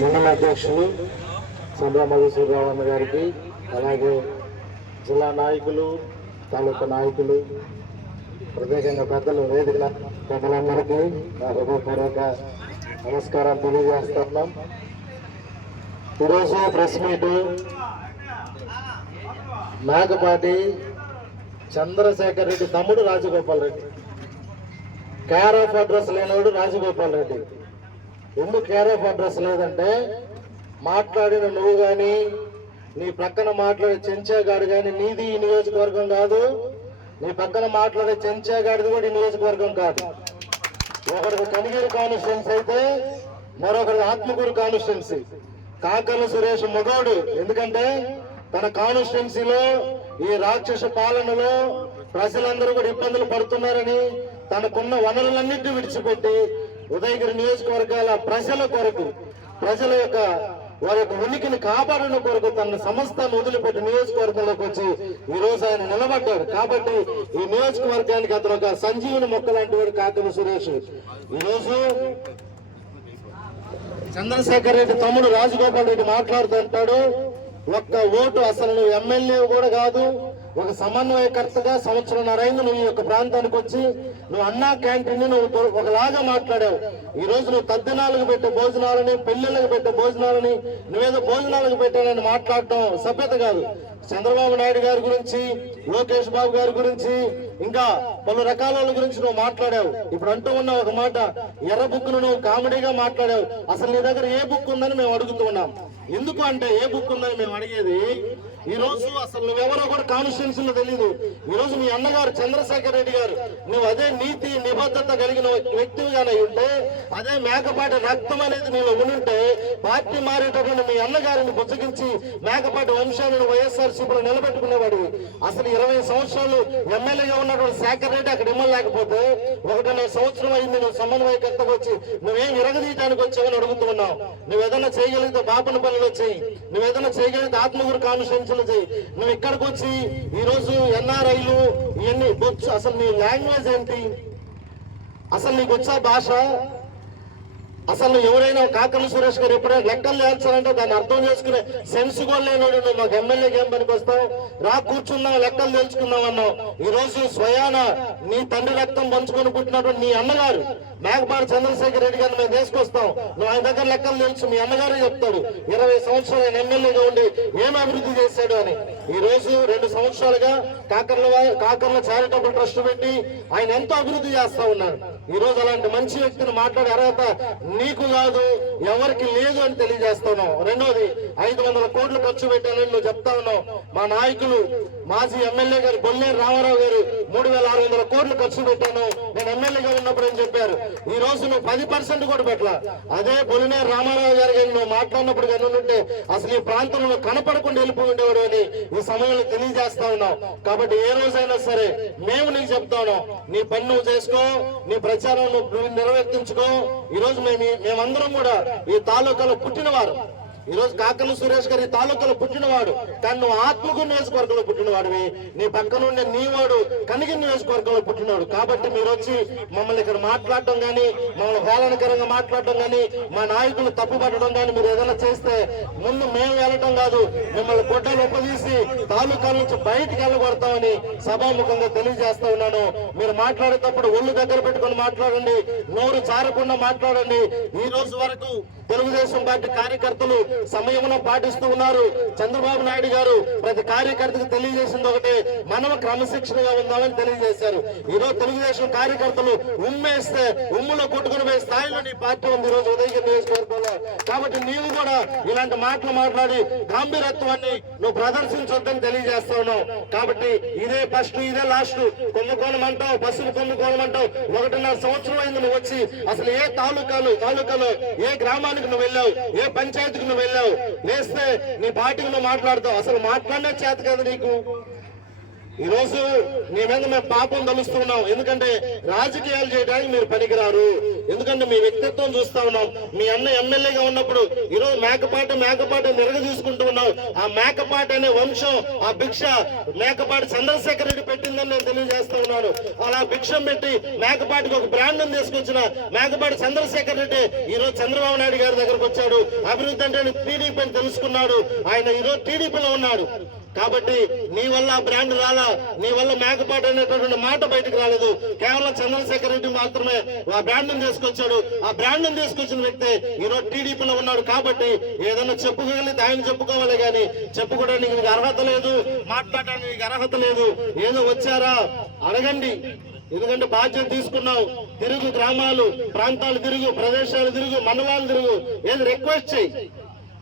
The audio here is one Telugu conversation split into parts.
మండల అధ్యక్షులు చంద్ర మధుసూరరావు అమ్మ గారికి అలాగే జిల్లా నాయకులు తాలూకా నాయకులు ప్రత్యేకంగా పెద్దలు వేదిక పెద్దలందరికీ నా హృదయపూర్వక నమస్కారం తెలియజేస్తున్నాం. ఈరోజు ప్రెస్ మీటు మేకపాటి చంద్రశేఖర్ రెడ్డి తమ్ముడు Rajagopal Reddy. Care of address లేనివాడు రాజగోపాల్ రెడ్డి. ఎందుకు కేర్ ఆఫ్ అడ్రస్ లేదంటే మాట్లాడిన నువ్వు కానీ నీ పక్కన మాట్లాడే చెంచాగాడు కానీ నీది ఈ నియోజకవర్గం కాదు. నీ పక్కన మాట్లాడే చెంచాగాడిది కూడా ఈ నియోజకవర్గం కాదు. ఒకరికి కనిగిరి కాన్స్టిట్యున్సీ అయితే మరొకరికి ఆత్మకూరు కాన్స్టిట్యున్సీ. కాకర్ల సురేష్ మొగోడు. ఎందుకంటే తన కాన్స్టిట్యున్సీలో ఈ రాక్షస పాలనలో ప్రజలందరూ కూడా ఇబ్బందులు పడుతున్నారని తనకున్న వనరులన్నింటినీ విడిచిపెట్టి ఉదయగిరి నియోజకవర్గాల ప్రజల కొరకు ప్రజల యొక్క వారి యొక్క ఉనికిని కాపాడడం కొరకు తన సంస్థను వదిలిపెట్టి నియోజకవర్గంలోకి వచ్చి ఈ రోజు ఆయన నిలబడ్డాడు. కాబట్టి ఈ నియోజకవర్గానికి అతను ఒక సంజీవుని మొక్క లాంటి వాడు కాకల సురేష్. ఈరోజు చంద్రశేఖర్ రెడ్డి తమ్ముడు రాజగోపాల్ రెడ్డి మాట్లాడుతుంటాడు. ఒక్క ఓటు అసలు నువ్వు ఎమ్మెల్యే కూడా కాదు. ఒక సమన్వయకర్తగా సంవత్సరం అయింది నువ్వు ఈ యొక్క ప్రాంతానికి వచ్చి నువ్వు అన్నా క్యాంటీన్ నువ్వు ఒకలాగా మాట్లాడావు. ఈ రోజు నువ్వు తద్దినాలకు పెట్టే భోజనాలని పెళ్ళిళ్ళకి పెట్టే భోజనాలని నువ్వేదో భోజనాలకు పెట్టానని మాట్లాడటం సభ్యత కాదు. చంద్రబాబు నాయుడు గారి గురించి లోకేష్ బాబు గారి గురించి ఇంకా పలు రకాల వాళ్ళ గురించి నువ్వు మాట్లాడావు. ఇప్పుడు అంటూ ఉన్న ఒక మాట ఎర్ర బుక్ను నువ్వు కామెడీగా మాట్లాడావు. అసలు నీ దగ్గర ఏ బుక్ ఉందని మేము అడుగుతున్నాం ఎందుకు అంటే ఏ బుక్ ఉందని మేము అడిగేది ఈ రోజు అసలు నువ్వెవరో కూడా కాన్స్టిట్యున్సీలో తెలియదు ఈ రోజు మీ అన్నగారు చంద్రశేఖర్ రెడ్డి గారు నువ్వు అదే నీతి నిబద్ధత కలిగిన వ్యక్తిగానే ఉంటే అదే మేకపాటి రక్తం అనేది నీలో ఉంటే పార్టీ మారేటటువంటి మీ అన్నగారిని బుచ్చగించి మేకపాటి వంశాలను వైఎస్ఆర్సీపీలో నిలబెట్టుకునేవాడు. అసలు ఇరవై సంవత్సరాలు ఎమ్మెల్యేగా ఉన్నటువంటి శేఖర్ రెడ్డి అక్కడ ఇమ్మలేకపోతే ఒకటిన్నర సంవత్సరం అయింది నువ్వు సమన్వయకర్తకు వచ్చి నువ్వేం ఇరగదీయటానికి వచ్చావని అడుగుతూ ఉన్నావు. నువ్వు ఏదైనా చేయగలిగితే బాపన పనులు చేయి. నువ్వు ఏదైనా చేయగలిగితే ఆత్మగురు కాన్స్టిట్యున్సీలు చేయి నువ్వు ఇక్కడికి వచ్చి ఈరోజు ఎన్ఆర్ఐలు ఇవన్నీ బొచ్చు అసలు నీ లాంగ్వేజ్ ఏంటి? అసలు నీకు వచ్చే భాష? అసలు ఎవరైనా కాకలు సురేష్ గారు ఎప్పుడైనా లెక్కలు చేర్చాలంటే దాన్ని అర్థం చేసుకునే సెన్స్ కూడా లేనోడు నువ్వు మాకు ఎమ్మెల్యేకి ఏం పనికి వస్తావు రా కూర్చున్నాం లెక్కలు తెలుసుకుందాం అన్నావు. ఈ రోజు స్వయాన నీ తండ్రి రక్తం పంచుకొని పుట్టినటువంటి నీ అన్నగారు మేకపాటి చంద్రశేఖర్ రెడ్డి గారిని మేము తీసుకొస్తాం. నువ్వు ఆయన దగ్గర లెక్కలు తెలుసు మీ అన్నగారే చెప్తాడు. ఇరవై సంవత్సరాలు ఆయన ఎమ్మెల్యేగా ఉండి ఏం అభివృద్ధి చేశాడు అని. ఈ రోజు రెండు సంవత్సరాలుగా కాకర్ల కాకర్ల చారిటబుల్ ట్రస్ట్ పెట్టి ఆయన ఎంతో అభివృద్ధి చేస్తా ఉన్నారు. ఈ రోజు అలాంటి మంచి వ్యక్తిని మాట్లాడే అర్హత నీకు కాదు ఎవరికి లేదు అని తెలియజేస్తాను రెండోది ఐదు వందల కోట్లు ఖర్చు పెట్టానని నువ్వు చెప్తా ఉన్నావు. మా నాయకులు మాజీ ఎమ్మెల్యే గారు బొల్లేరు రామారావు గారు మూడు వేల ఆరు వందల కోట్లు ఖర్చు పెట్టాను. నేను ఎమ్మెల్యేగా ఉన్నప్పుడు అని చెప్పారు. ఈ రోజు నువ్వు పది పర్సెంట్ కూడా పెట్టలా. అదే బొలినేరు రామారావు గారు కానీ నువ్వు మాట్లాడినప్పుడు కానీ ఉంటే అసలు ఈ ప్రాంతంలో కనపడకుండా వెళ్ళిపోయి ఉండేవాడు అని ఈ సమయంలో తెలియజేస్తా ఉన్నావు. కాబట్టి ఏ రోజైనా సరే మేము నీకు చెప్తా ఉన్నాం. నీ పని నువ్వు చేసుకో నీ ప్రచారం నువ్వు నువ్వు నిర్వర్తించుకో. ఈ రోజు మేము మేమందరం కూడా ఈ తాలూకాలో పుట్టినవారు. ఈరోజు కాకలు సురేష్ గారి తాలూకాలో పుట్టినవాడు. కానీ నువ్వు ఆత్మకూరు నియోజకవర్గంలో పుట్టినవాడివి. నీ పక్కనుండే నీవాడు కనిగి నియోజకవర్గంలో పుట్టినవాడు. కాబట్టి మీరు వచ్చి మమ్మల్ని ఇక్కడ మాట్లాడటం కానీ మమ్మల్ని హేళనకరంగా మాట్లాడటం కానీ మా నాయకులు తప్పు పట్టడం కానీ మీరు ఏదైనా చేస్తే ముందు మేము వెళ్ళటం కాదు మిమ్మల్ని గొడ్డలు ఉపదీసి తాలూకాల నుంచి బయటికి వెళ్ళగొడతామని సభాముఖంగా తెలియజేస్తా ఉన్నాను. మీరు మాట్లాడేటప్పుడు ఒళ్ళు దగ్గర పెట్టుకొని మాట్లాడండి నోరు చారకుండా మాట్లాడండి. ఈ రోజు వరకు తెలుగుదేశం పార్టీ కార్యకర్తలు సమయంలో పాటిస్తూ ఉన్నారు. చంద్రబాబు నాయుడు గారు ప్రతి కార్యకర్తకు తెలియజేసింది ఒకటే మనం క్రమశిక్షణగా ఉందామని తెలియజేశారు. ఈరోజు తెలుగుదేశం కార్యకర్తలు ఉమ్మేస్తే ఉమ్ములో కొట్టుకుని పోయే స్థాయిలో నీ పార్టీ ఉంది. ఈరోజు ఉదయగిరి నియోజకవర్గంలో. కాబట్టి నీవు కూడా ఇలాంటి మాటలు మాట్లాడి గాంభీరత్వాన్ని నువ్వు ప్రదర్శించొద్దని తెలియజేస్తా ఉన్నావు. కాబట్టి ఇదే ఫస్ట్ ఇదే లాస్ట్. కుంభకోణం అంటావు బస్సులు కుంభకోణం అంటావు ఒకటిన్నర సంవత్సరం అయింది నువ్వు వచ్చి. అసలు ఏ తాలూకాలు తాలూకాలో ఏ గ్రామానికి నువ్వు వెళ్ళావు? ఏ పంచాయతీకి నువ్వు వెళ్ళావు. లేస్తే నీ పార్టీలో మాట్లాడతావు. అసలు మాట్లాడినే చేత కదా నీకు. ఈరోజు మీ మీద మేము పాపం తలుస్తున్నాం ఎందుకంటే రాజకీయాలు చేయడానికి మీరు పనికిరారు. ఎందుకంటే మీ వ్యక్తిత్వం చూస్తా ఉన్నాం. మీ అన్న ఎమ్మెల్యేగా ఉన్నప్పుడు ఈరోజు మేకపాట మేకపాట మేకపాటి నిరగ తీసుకుంటూ ఉన్నాం ఆ మేకపాట అనే వంశం ఆ భిక్ష మేకపాటి చంద్రశేఖర్ రెడ్డి పెట్టిందని నేను తెలియజేస్తా ఉన్నాను. అలా భిక్షం పెట్టి మేకపాటికి ఒక బ్రాండ్ తీసుకొచ్చిన మేకపాటి చంద్రశేఖర్ రెడ్డి ఈరోజు చంద్రబాబు నాయుడు గారి దగ్గరకు వచ్చాడు. అభివృద్ధి అంటే టీడీపీ అని తెలుసుకున్నాడు. ఆయన ఈరోజు టీడీపీలో ఉన్నాడు. కాబట్టి నీ వల్ల ఆ బ్రాండ్ రాలా నీ వల్ల మేకపాటు అనేటటువంటి మాట బయటకు రాలేదు. కేవలం చంద్రశేఖర్ రెడ్డి మాత్రమే ఆ బ్రాండ్ తీసుకొచ్చాడు. ఆ బ్రాండ్ తీసుకొచ్చిన వ్యక్తి ఈరోజు టీడీపీలో ఉన్నాడు కాబట్టి ఏదైనా చెప్పుకోగలిగితే ఆయన చెప్పుకోవాలి కానీ చెప్పుకోవడానికి నీకు అర్హత లేదు మాట్లాడడానికి నీకు అర్హత లేదు. ఏదో వచ్చారా? అడగండి. ఎందుకంటే బాధ్యత తీసుకున్నావు. తిరుగు గ్రామాలు ప్రాంతాలు తిరుగు ప్రదేశాలు తిరుగు మండలాలు తిరుగు. ఏది రిక్వెస్ట్ చేయి.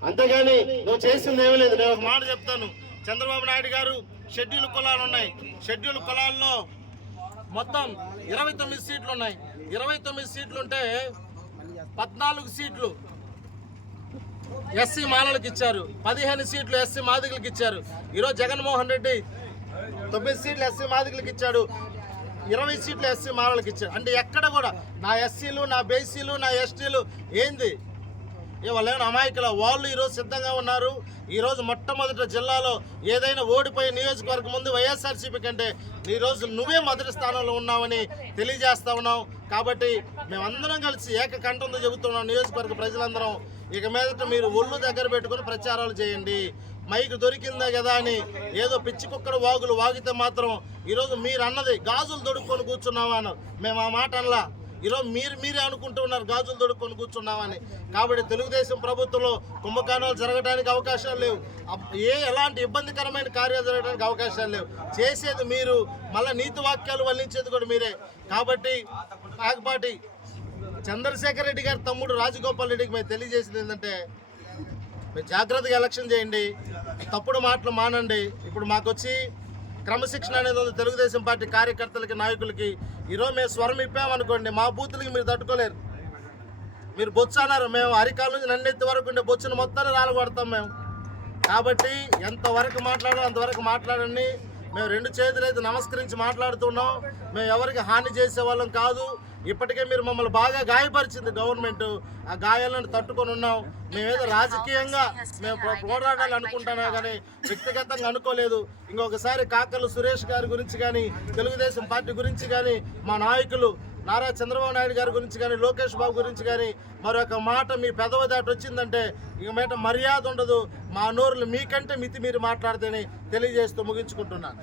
అంతేగాని నువ్వు చేసింది ఏమీ లేదు. నేను ఒక మాట చెప్తాను. చంద్రబాబు నాయుడు గారు షెడ్యూల్ కులాలు ఉన్నాయి. షెడ్యూల్ కులాల్లో మొత్తం ఇరవై తొమ్మిది సీట్లు ఉన్నాయి. ఇరవై తొమ్మిది సీట్లు ఉంటే పద్నాలుగు సీట్లు ఎస్సీ మాలలకు ఇచ్చారు. పదిహేను సీట్లు ఎస్సీ మాదిగలకు ఇచ్చారు. ఈరోజు జగన్మోహన్ రెడ్డి తొమ్మిది సీట్లు ఎస్సీ మాదిగలకు ఇచ్చాడు. ఇరవై సీట్లు ఎస్సీ మాలలకు ఇచ్చారు. అంటే ఎక్కడ కూడా నా ఎస్సీలు నా బీసీలు నా ఎస్టీలు ఏంది? ఏ అమాయకుల వాళ్ళు ఈరోజు సిద్ధంగా ఉన్నారు. ఈరోజు మొట్టమొదటి జిల్లాలో ఏదైనా ఓడిపోయే నియోజకవర్గం ముందు వైఎస్ఆర్సీపీ కంటే ఈరోజు నువ్వే మొదటి స్థానంలో ఉన్నావని తెలియజేస్తా ఉన్నావు. కాబట్టి మేమందరం కలిసి ఏకకంఠంతో చెబుతున్నాం నియోజకవర్గ ప్రజలందరం. ఇక మీదట మీరు ఒళ్ళు దగ్గర పెట్టుకుని ప్రచారాలు చేయండి. మైక్ దొరికిందా కదా అని ఏదో పిచ్చి కుక్కడు వాగులు వాగితే మాత్రం ఈరోజు మీరు అన్నది గాజులు దొడుక్కొని కూర్చున్నామా అన్నారు మేము ఆ మాట అనలా. ఈరోజు మీరు మీరే అనుకుంటూ ఉన్నారు గాజులు తొడుక్కొని కూర్చున్నామని. కాబట్టి తెలుగుదేశం ప్రభుత్వంలో కుంభకోణాలు జరగడానికి అవకాశాలు లేవు. ఏ ఎలాంటి ఇబ్బందికరమైన కార్యాలు జరగడానికి అవకాశాలు లేవు. చేసేది మీరు మళ్ళీ నీతి వాక్యాలు వల్లించేది కూడా మీరే. కాబట్టి కాకపాటి చంద్రశేఖర్ రెడ్డి గారి తమ్ముడు రాజగోపాల్ రెడ్డికి మేము తెలియజేసింది ఏంటంటే మీరు జాగ్రత్తగా ఎలక్షన్ చేయండి తప్పుడు మాటలు మానండి. ఇప్పుడు మాకు వచ్చి క్రమశిక్షణ అనేది ఉంది. తెలుగుదేశం పార్టీ కార్యకర్తలకి నాయకులకి. ఈరోజు మేము స్వరం ఇప్పామనుకోండి మా బూతులకి మీరు తట్టుకోలేరు. మీరు బొచ్చు అన్నారు. మేము అరికాల నుంచి నన్నెత్తి వరకు ఉండే బొచ్చును మొత్తాన్ని రాలగొడతాం మేము. కాబట్టి ఎంతవరకు మాట్లాడో అంతవరకు మాట్లాడండి. మేము రెండు చేతులు అయితే నమస్కరించి మాట్లాడుతున్నాం. మేము ఎవరికి హాని చేసే వాళ్ళం కాదు. ఇప్పటికే మీరు మమ్మల్ని బాగా గాయపరిచింది గవర్నమెంట్ ఆ గాయాలను తట్టుకొని ఉన్నాం. మేమేదో రాజకీయంగా మేము పోరాడాలి అనుకుంటున్నా కానీ వ్యక్తిగతంగా అనుకోలేదు. ఇంకొకసారి కాకలు సురేష్ గారి గురించి కానీ తెలుగుదేశం పార్టీ గురించి కానీ మా నాయకులు నారా చంద్రబాబు నాయుడు గారి గురించి కానీ లోకేష్ బాబు గురించి కానీ మరొక మాట మీ పెదవ దాటి వచ్చిందంటే ఇక మీద మర్యాద ఉండదు. మా నోరులు మీకంటే మితి మీరు మాట్లాడితేనే తెలియజేస్తూ ముగించుకుంటున్నాను.